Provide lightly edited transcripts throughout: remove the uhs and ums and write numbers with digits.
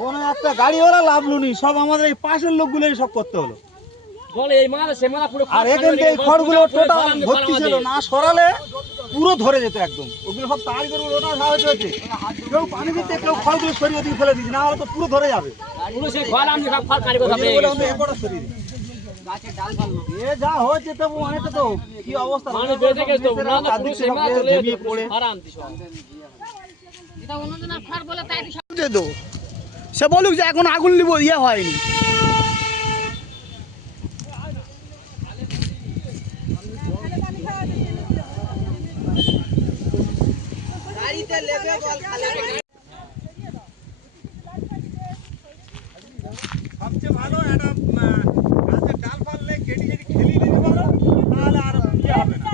কোনো একটা গাড়ি ওরা লাভলুনি, সব আমাদের এই পাশের লোকগুলোই সব করতে হলো। আর এখান থেকে খড়গুলো টোটাল ভর্তি ছিল, না সরালে পুরো ধরে যেত একদম। ওগুলো সব তাড়ি করে ওটা সাহায্য হয়েছে, কেউ পানি দিতে, কেউ খড়গুলো সরিয়ে দিয়ে ফেলে দিচ্ছে, না হলে তো পুরো ধরে যাবে। যা হয়েছে তবু অনেকটা তো কি অবস্থা সে বলুক যে এখন আগুন নিব, ইয়ে হয়নি। সবচেয়ে ভালো একটা গাছের ডাল ফাললে কেটে যদি খেলি দিতে পারো, তাহলে আর ইয়ে হবে না।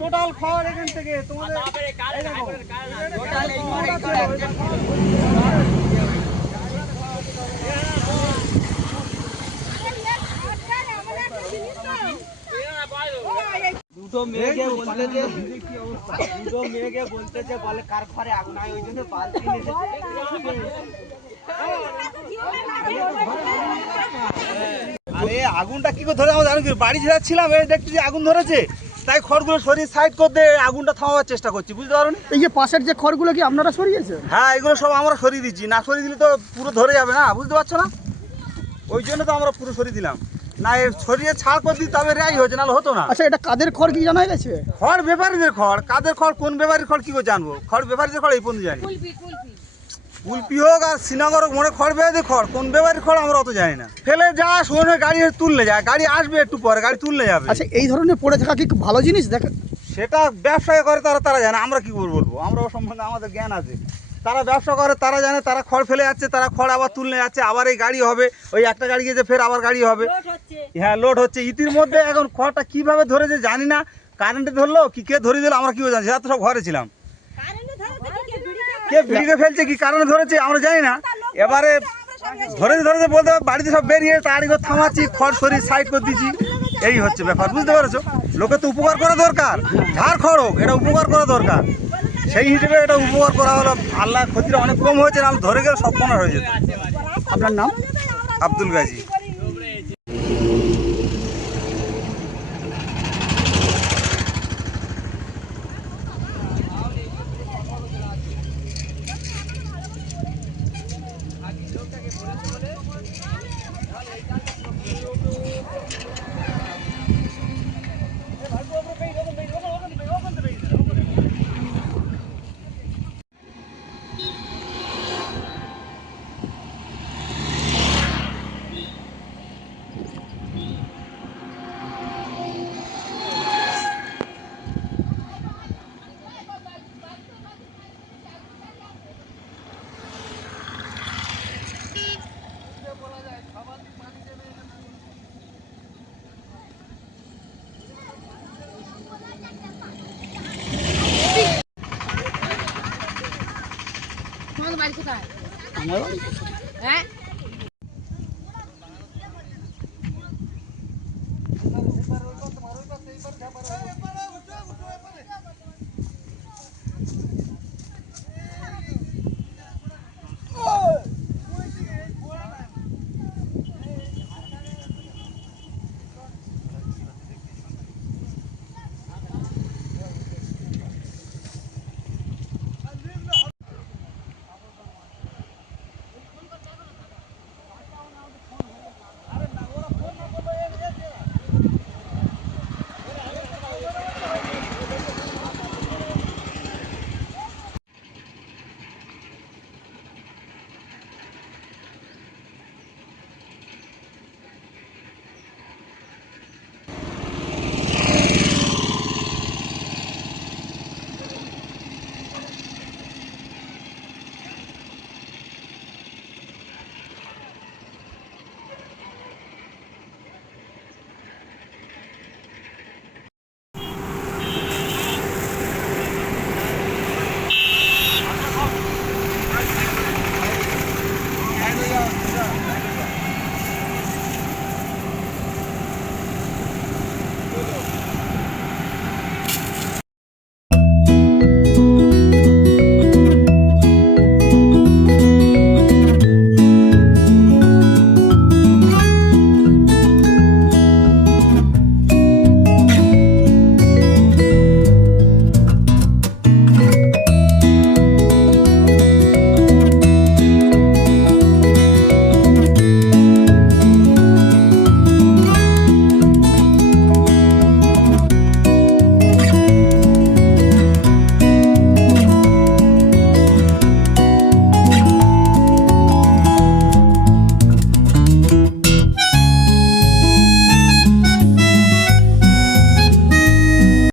টোটাল খড় এখান থেকে তোমাদের দুটো মেয়েকে বলতেছে বলে কার ঘরে আগুন হয়, ওই জন্য বালতি আরে আগুনটা কি করে ধরে আমরা জানো কি, বাড়ি ছেড়াচ্ছিলাম, এই দেখছি যে আগুন ধরেছে, তাই খড়গুলো সরিয়ে সাইড করতে আগুনটা থামাবার চেষ্টা করছি, বুঝতে পারো নি? এই যে পাশের যে খড়গুলো কি আপনারা সরিয়েছেন? হ্যাঁ, এগুলো সব আমরা সরিয়ে দিচ্ছি, না সরিয়ে দিলে তো পুরো ধরে যাবে না, বুঝতে পারছো না? ওই জন্য তো আমরা পুরো সরিয়ে দিলাম, না সরিয়ে ছাড় করে দিই তবে রেয়াই হয়েছে, নাহলে হতো না। আচ্ছা, এটা কাদের খড় কি জানা গেছে? খড় ব্যাপারীদের খড়, কাদের খড় কোন ব্যাপারীর খড় কি করে জানবো? খড় ব্যাপারীদের খড় এই পর্যন্ত জানি, কুলপি হোক আর শ্রীনগর হোক, মনে খড় বেঁধে খড়, কোন ব্যাপারীর খড় আমরা অত জানি না। ফেলে যা শোনে গাড়ি তুললে যায়, গাড়ি আসবে একটু পরে, গাড়ি তুললে যাবে। আচ্ছা, এই ধরনের পড়ে থাকা কি ভালো জিনিস? দেখেন, সেটা ব্যবসায় করে তারা জানে, আমরা কি করে বলবো? আমরা ও সম্বন্ধে আমাদের জ্ঞান আছে। তারা ব্যবসা করে তারা জানে, তারা খড় ফেলে যাচ্ছে, তারা খড় আবার তুললে যাচ্ছে, আবার এই গাড়ি হবে, ওই একটা গাড়ি গিয়েছে ফের আবার গাড়ি হবে, হ্যাঁ লোড হচ্ছে। ইতির মধ্যে এখন খড়টা কিভাবে ধরেছে জানি না, কারেন্টে ধরলো কি কে ধরে দিল আমরা কি জানি, সেটা তো সব ঘরে ছিলাম। কে বিড়িকে ফেলছে কি কারণে ধরেছে আমরা জানি না। এবারে ধরেছে বলতে বাড়িতে সব বেরিয়ে তাড়ি করে থামাচ্ছি, খড় সরিয়ে সাইড করে দিচ্ছি, এই হচ্ছে ব্যাপার, বুঝতে পেরেছো? লোকে তো উপকার করা দরকার, ঝাড় খড় হোক, এটা উপকার করা দরকার, সেই হিসেবে এটা উপকার করা হলো। আল্লাহ ক্ষতিটা অনেক কম হয়েছে, না ধরে গেলে সব কমার হয়ে যেত। আপনার নাম? আব্দুল গাজী। বাড়ি কোথায়? আমার বাড়ি হ্যাঁ